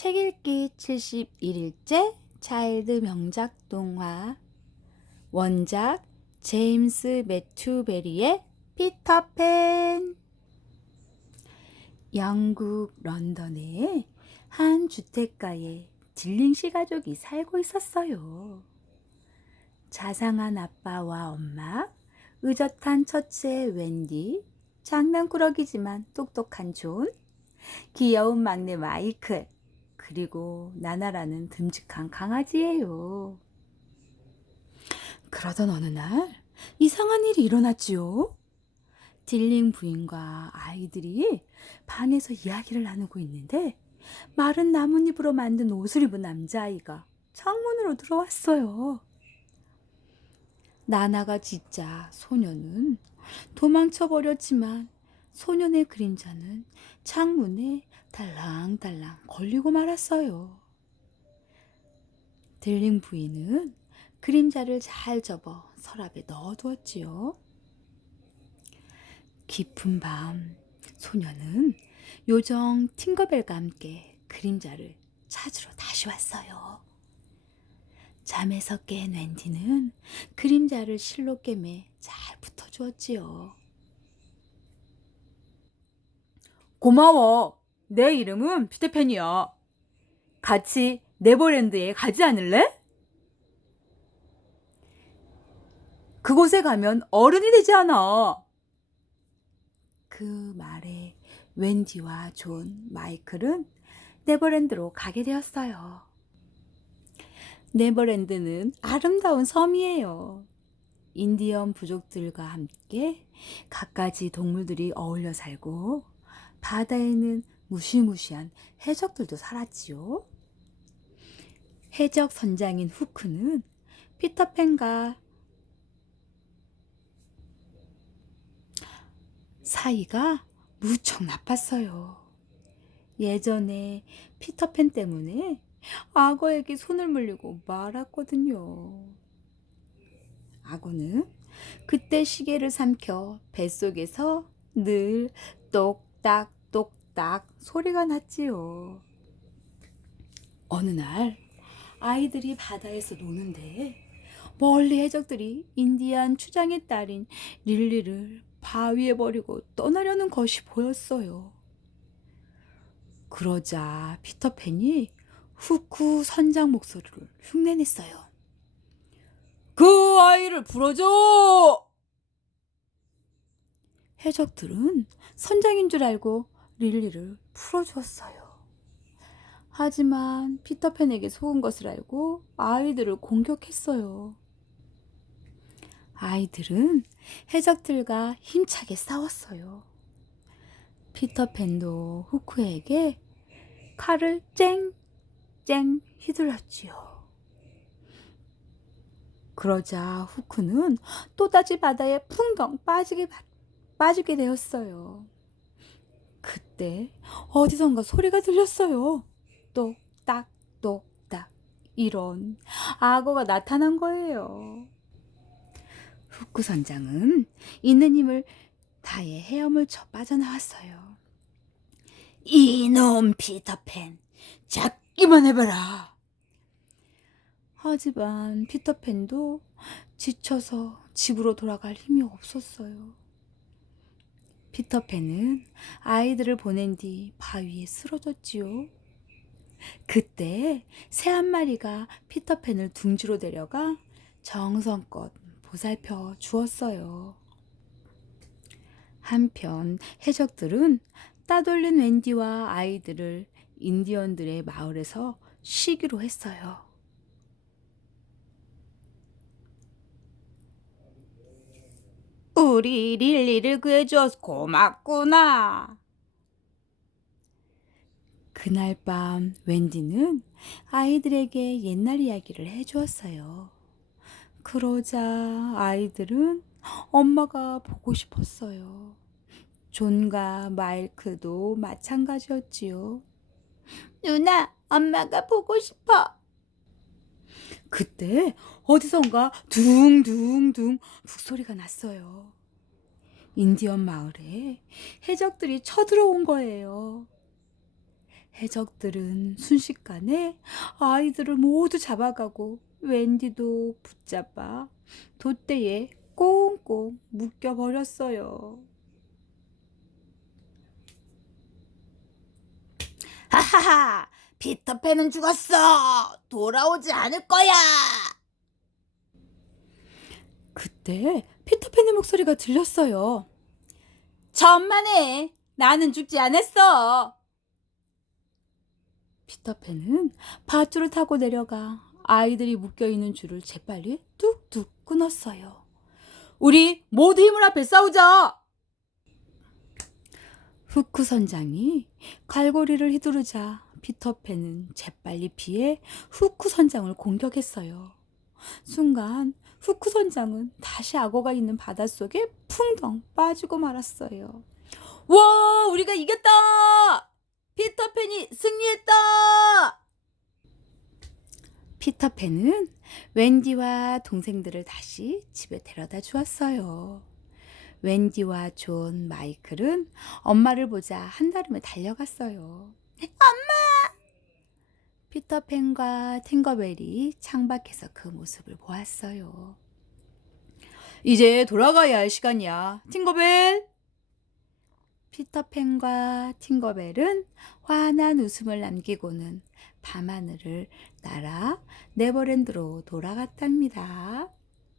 책 읽기 71일째 차일드 명작 동화 원작 제임스 매튜 베리의 피터팬 영국 런던에 한 주택가에 딜링씨 가족이 살고 있었어요. 자상한 아빠와 엄마, 의젓한 첫째 웬디, 장난꾸러기지만 똑똑한 존, 귀여운 막내 마이클, 그리고 나나라는 듬직한 강아지예요. 그러던 어느 날 이상한 일이 일어났지요. 딜링 부인과 아이들이 방에서 이야기를 나누고 있는데 마른 나뭇잎으로 만든 옷을 입은 남자아이가 창문으로 들어왔어요. 나나가 진짜 소녀는 도망쳐 버렸지만 소년의 그림자는 창문에 달랑달랑 걸리고 말았어요. 딜링 부인은 그림자를 잘 접어 서랍에 넣어두었지요. 깊은 밤 소녀는 요정 팅거벨과 함께 그림자를 찾으러 다시 왔어요. 잠에서 깬 웬디는 그림자를 실로 꿰매 잘 붙어주었지요. 고마워. 내 이름은 피터팬이야. 같이 네버랜드에 가지 않을래? 그곳에 가면 어른이 되지 않아. 그 말에 웬디와 존, 마이클은 네버랜드로 가게 되었어요. 네버랜드는 아름다운 섬이에요. 인디언 부족들과 함께 갖가지 동물들이 어울려 살고 바다에는 무시무시한 해적들도 살았지요. 해적 선장인 후크는 피터팬과 사이가 무척 나빴어요. 예전에 피터팬 때문에 악어에게 손을 물리고 말았거든요. 악어는 그때 시계를 삼켜 뱃속에서 늘 똑딱 똑 딱 소리가 났지요. 어느 날 아이들이 바다에서 노는데 멀리 해적들이 인디안 추장의 딸인 릴리를 바위에 버리고 떠나려는 것이 보였어요. 그러자 피터팬이 후쿠 선장 목소리를 흉내냈어요. 그 아이를 풀어줘! 해적들은 선장인 줄 알고 릴리를 풀어주었어요. 하지만 피터팬에게 속은 것을 알고 아이들을 공격했어요. 아이들은 해적들과 힘차게 싸웠어요. 피터팬도 후크에게 칼을 쨍쨍 휘둘렀지요. 그러자 후크는 또다시 바다에 풍덩 빠지게, 빠지게 되었어요. 그때 어디선가 소리가 들렸어요. 똑딱 똑딱 이런 악어가 나타난 거예요. 후크 선장은 있는 힘을 다해 헤엄을 쳐 빠져나왔어요. 이놈 피터팬, 잡기만 해봐라. 하지만 피터팬도 지쳐서 집으로 돌아갈 힘이 없었어요. 피터팬은 아이들을 보낸 뒤 바위에 쓰러졌지요. 그때 새 한 마리가 피터팬을 둥지로 데려가 정성껏 보살펴 주었어요. 한편 해적들은 따돌린 웬디와 아이들을 인디언들의 마을에서 쉬기로 했어요. 우리 릴리를 구해주어서 고맙구나. 그날 밤 웬디는 아이들에게 옛날 이야기를 해주었어요. 그러자 아이들은 엄마가 보고 싶었어요. 존과 마이크도 마찬가지였지요. 누나, 엄마가 보고 싶어. 그때 어디선가 둥둥둥 북소리가 났어요. 인디언 마을에 해적들이 쳐들어온 거예요. 해적들은 순식간에 아이들을 모두 잡아가고 웬디도 붙잡아 돛대에 꽁꽁 묶여버렸어요. 하하하! 피터팬은 죽었어! 돌아오지 않을 거야! 그때 피터팬의 목소리가 들렸어요. 천만에 나는 죽지 않았어. 피터팬은 밧줄을 타고 내려가 아이들이 묶여 있는 줄을 재빨리 뚝뚝 끊었어요. 우리 모두 힘을 합해 싸우자. 후크 선장이 갈고리를 휘두르자 피터팬은 재빨리 피해 후크 선장을 공격했어요. 순간 후크 선장은 다시 악어가 있는 바닷속에 풍덩 빠지고 말았어요. 와, 우리가 이겼다! 피터팬이 승리했다! 피터팬은 웬디와 동생들을 다시 집에 데려다 주었어요. 웬디와 존, 마이클은 엄마를 보자 한달음에 달려갔어요. 엄마! 피터팬과 팅거벨이 창밖에서 그 모습을 보았어요. 이제 돌아가야 할 시간이야, 팅거벨. 피터팬과 팅거벨은 환한 웃음을 남기고는 밤하늘을 날아 네버랜드로 돌아갔답니다.